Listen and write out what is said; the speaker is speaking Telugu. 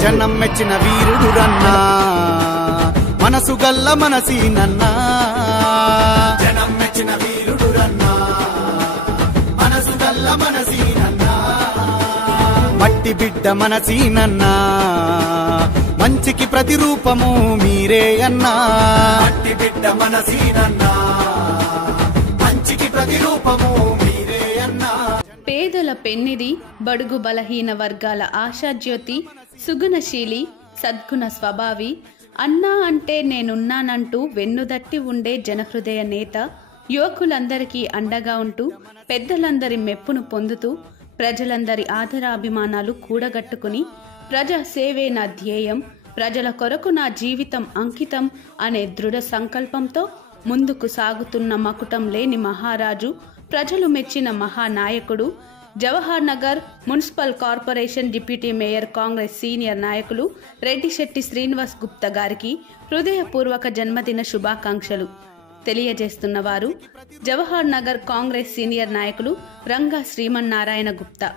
జనం మెచ్చిన వీరుడు రన్నా మనసు గల్ల మనసీనన్నా జనం మెచ్చిన వీరుడు రన్నా మనసు గల్ల మనసీనన్నా మట్టి బిడ్డ మనసీనన్నా మంచికి ప్రతిరూపము మీరే అన్నా మట్టి బిడ్డ మనసీనన్నా మంచికి ప్రతిరూపము మీరే అన్నా పేదల పెన్నిది బడుగు బలహీన వర్గాల ఆశాజ్యోతి సుగుణశీలి సద్గుణ స్వభావి అన్నా అంటే నేనున్నానంటూ వెన్నుదట్టి ఉండే జనహృదయ నేత యువకులందరికీ అండగా ఉంటూ పెద్దలందరి మెప్పును పొందుతూ ప్రజలందరి ఆదరాభిమానాలు కూడగట్టుకుని ప్రజా సేవే నా ధ్యేయం ప్రజల కొరకు నా జీవితం అంకితం అనే దృఢ సంకల్పంతో ముందుకు సాగుతున్న మకుటం లేని మహారాజు ప్రజలు మెచ్చిన మహానాయకుడు Jawahar Nagar municipal corporation deputy mayor Congress senior నాయకులు రెడ్డిశెట్టి శ్రీనివాస్ గుప్తా గారికి హృదయపూర్వక జన్మదిన శుభాకాంక్షలు తెలియజేస్తున్న వారు జవహర్ నగర్ కాంగ్రెస్ సీనియర్ నాయకులు రంగా శ్రీమన్నారాయణ గుప్తా.